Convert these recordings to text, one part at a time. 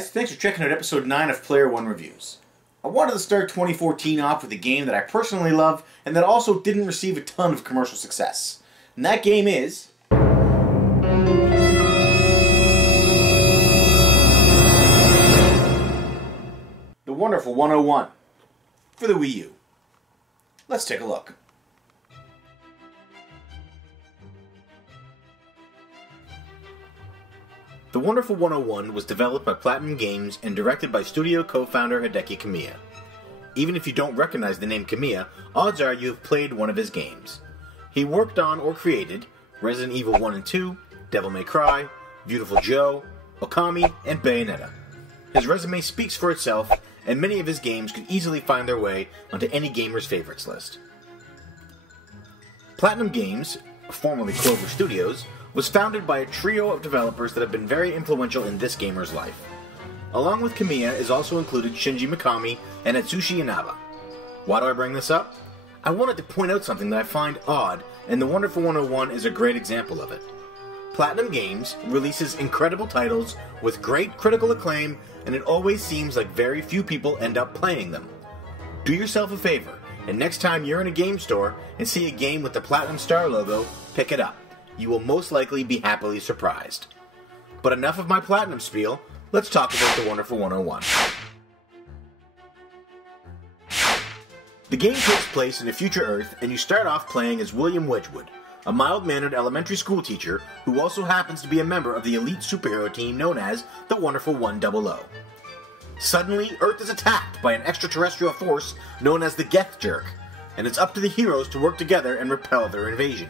guys, thanks for checking out episode 9 of Player 1 Reviews. I wanted to start 2014 off with a game that I personally love and that also didn't receive a ton of commercial success. And that game is... The Wonderful 101 for the Wii U. Let's take a look. The Wonderful 101 was developed by Platinum Games and directed by studio co-founder Hideki Kamiya. Even if you don't recognize the name Kamiya, odds are you have played one of his games. He worked on or created Resident Evil 1 and 2, Devil May Cry, Viewtiful Joe, Okami, and Bayonetta. His resume speaks for itself, and many of his games could easily find their way onto any gamer's favorites list. Platinum Games, formerly Clover Studios, was founded by a trio of developers that have been very influential in this gamer's life. Along with Kamiya is also included Shinji Mikami and Atsushi Inaba. Why do I bring this up? I wanted to point out something that I find odd, and The Wonderful 101 is a great example of it. Platinum Games releases incredible titles with great critical acclaim, and it always seems like very few people end up playing them. Do yourself a favor, and next time you're in a game store and see a game with the Platinum Star logo, pick it up. You will most likely be happily surprised. But enough of my Platinum spiel, let's talk about The Wonderful 101. The game takes place in a future Earth, and you start off playing as William Wedgwood, a mild-mannered elementary school teacher who also happens to be a member of the elite superhero team known as the Wonderful 100. Suddenly, Earth is attacked by an extraterrestrial force known as the Geth Jerk, and it's up to the heroes to work together and repel their invasion.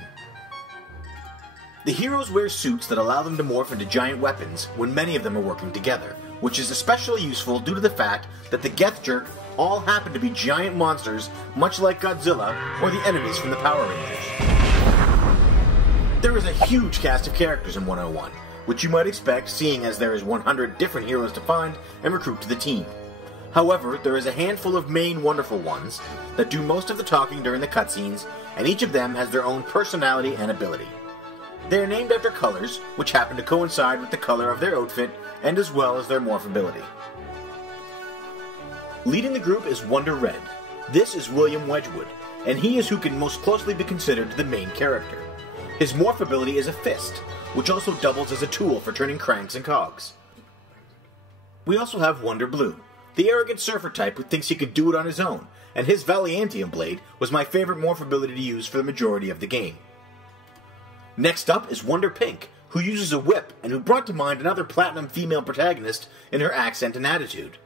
The heroes wear suits that allow them to morph into giant weapons when many of them are working together, which is especially useful due to the fact that the Geth Jerk all happen to be giant monsters much like Godzilla or the enemies from the Power Rangers. There is a huge cast of characters in 101, which you might expect seeing as there is 100 different heroes to find and recruit to the team. However, there is a handful of main Wonderful Ones that do most of the talking during the cutscenes, and each of them has their own personality and ability. They are named after colors, which happen to coincide with the color of their outfit and as well as their morph ability. Leading the group is Wonder Red. This is William Wedgwood, and he is who can most closely be considered the main character. His morph ability is a fist, which also doubles as a tool for turning cranks and cogs. We also have Wonder Blue, the arrogant surfer type who thinks he could do it on his own, and his Valiantium blade was my favorite morph ability to use for the majority of the game. Next up is Wonder Pink, who uses a whip and who brought to mind another Platinum female protagonist in her accent and attitude.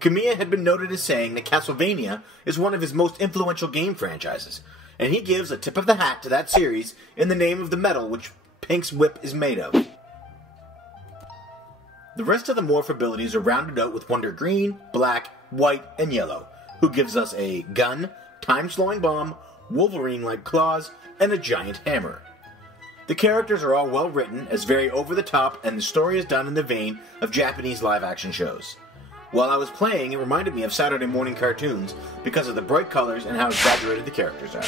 Kamiya had been noted as saying that Castlevania is one of his most influential game franchises, and he gives a tip of the hat to that series in the name of the metal which Pink's whip is made of. The rest of the morph abilities are rounded out with Wonder Green, Black, White, and Yellow, who gives us a gun, time-slowing bomb, Wolverine-like claws, and a giant hammer. The characters are all well written, as very over-the-top, and the story is done in the vein of Japanese live-action shows. While I was playing, it reminded me of Saturday morning cartoons because of the bright colors and how exaggerated the characters are.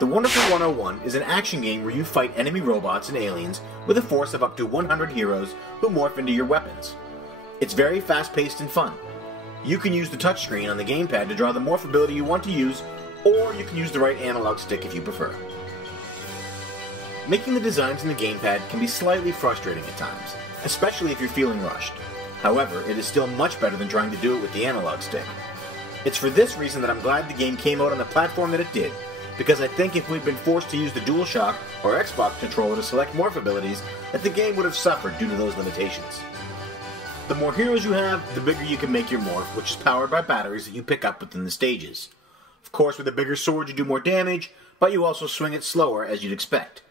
The Wonderful 101 is an action game where you fight enemy robots and aliens with a force of up to 100 heroes who morph into your weapons. It's very fast-paced and fun. You can use the touchscreen on the gamepad to draw the morph ability you want to use, or you can use the right analog stick if you prefer. Making the designs in the gamepad can be slightly frustrating at times, especially if you're feeling rushed. However, it is still much better than trying to do it with the analog stick. It's for this reason that I'm glad the game came out on the platform that it did, because I think if we'd been forced to use the DualShock or Xbox controller to select morph abilities, that the game would have suffered due to those limitations. The more heroes you have, the bigger you can make your morph, which is powered by batteries that you pick up within the stages. Of course, with a bigger sword you do more damage, but you also swing it slower as you'd expect.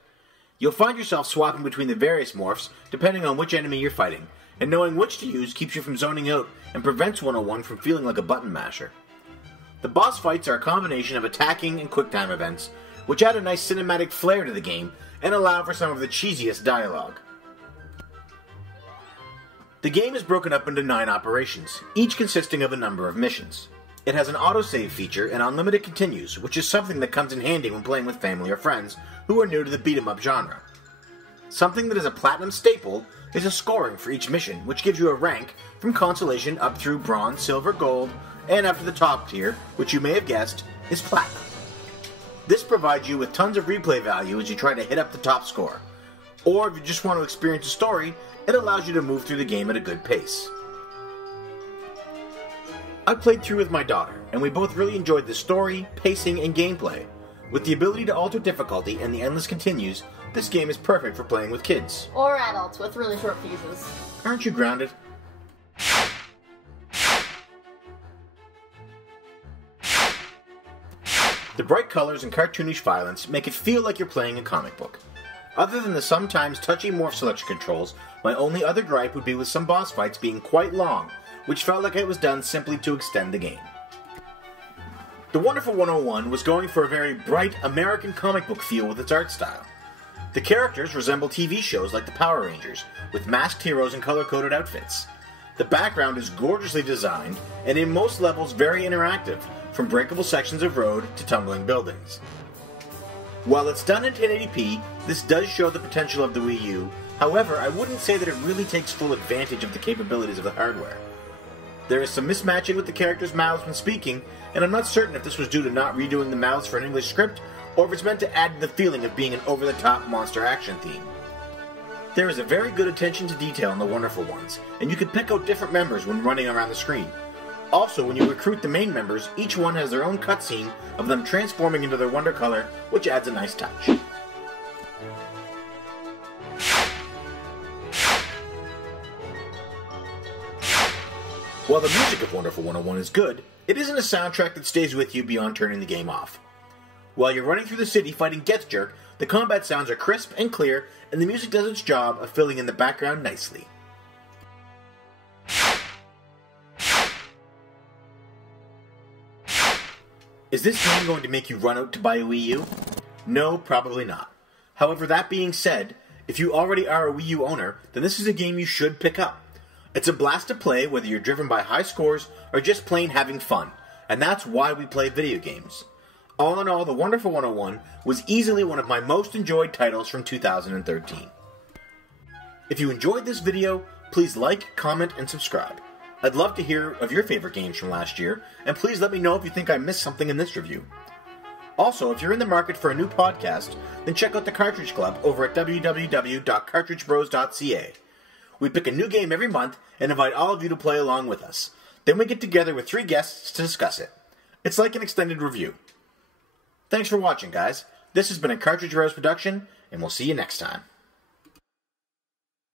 You'll find yourself swapping between the various morphs depending on which enemy you're fighting, and knowing which to use keeps you from zoning out and prevents 101 from feeling like a button masher. The boss fights are a combination of attacking and quick-time events, which add a nice cinematic flair to the game and allow for some of the cheesiest dialogue. The game is broken up into 9 operations, each consisting of a number of missions. It has an autosave feature and unlimited continues, which is something that comes in handy when playing with family or friends who are new to the beat-em-up genre. Something that is a platinum staple is a scoring for each mission, which gives you a rank from consolation up through bronze, silver, gold, and up to the top tier, which you may have guessed is platinum. This provides you with tons of replay value as you try to hit up the top score. Or if you just want to experience a story, it allows you to move through the game at a good pace. I played through with my daughter, and we both really enjoyed the story, pacing, and gameplay. With the ability to alter difficulty and the endless continues, this game is perfect for playing with kids. Or adults with really short fuses. Aren't you grounded? The bright colors and cartoonish violence make it feel like you're playing a comic book. Other than the sometimes touchy morph selection controls, my only other gripe would be with some boss fights being quite long, which felt like it was done simply to extend the game. The Wonderful 101 was going for a very bright American comic book feel with its art style. The characters resemble TV shows like the Power Rangers, with masked heroes in color-coded outfits. The background is gorgeously designed, and in most levels very interactive, from breakable sections of road to tumbling buildings. While it's done in 1080p, this does show the potential of the Wii U. However, I wouldn't say that it really takes full advantage of the capabilities of the hardware. There is some mismatching with the characters' mouths when speaking, and I'm not certain if this was due to not redoing the mouths for an English script, or if it's meant to add to the feeling of being an over-the-top monster action theme. There is a very good attention to detail in the Wonderful Ones, and you can pick out different members when running around the screen. Also, when you recruit the main members, each one has their own cutscene of them transforming into their Wonder Color, which adds a nice touch. While the music of Wonderful 101 is good, it isn't a soundtrack that stays with you beyond turning the game off. While you're running through the city fighting Getsjerk, the combat sounds are crisp and clear, and the music does its job of filling in the background nicely. Is this game going to make you run out to buy a Wii U? No, probably not. However, that being said, if you already are a Wii U owner, then this is a game you should pick up. It's a blast to play whether you're driven by high scores or just plain having fun, and that's why we play video games. All in all, The Wonderful 101 was easily one of my most enjoyed titles from 2013. If you enjoyed this video, please like, comment, and subscribe. I'd love to hear of your favorite games from last year, and please let me know if you think I missed something in this review. Also, if you're in the market for a new podcast, then check out the Cartridge Club over at www.cartridgebros.ca. We pick a new game every month and invite all of you to play along with us. Then we get together with 3 guests to discuss it. It's like an extended review. Thanks for watching, guys. This has been a Cartridge Bros production, and we'll see you next time.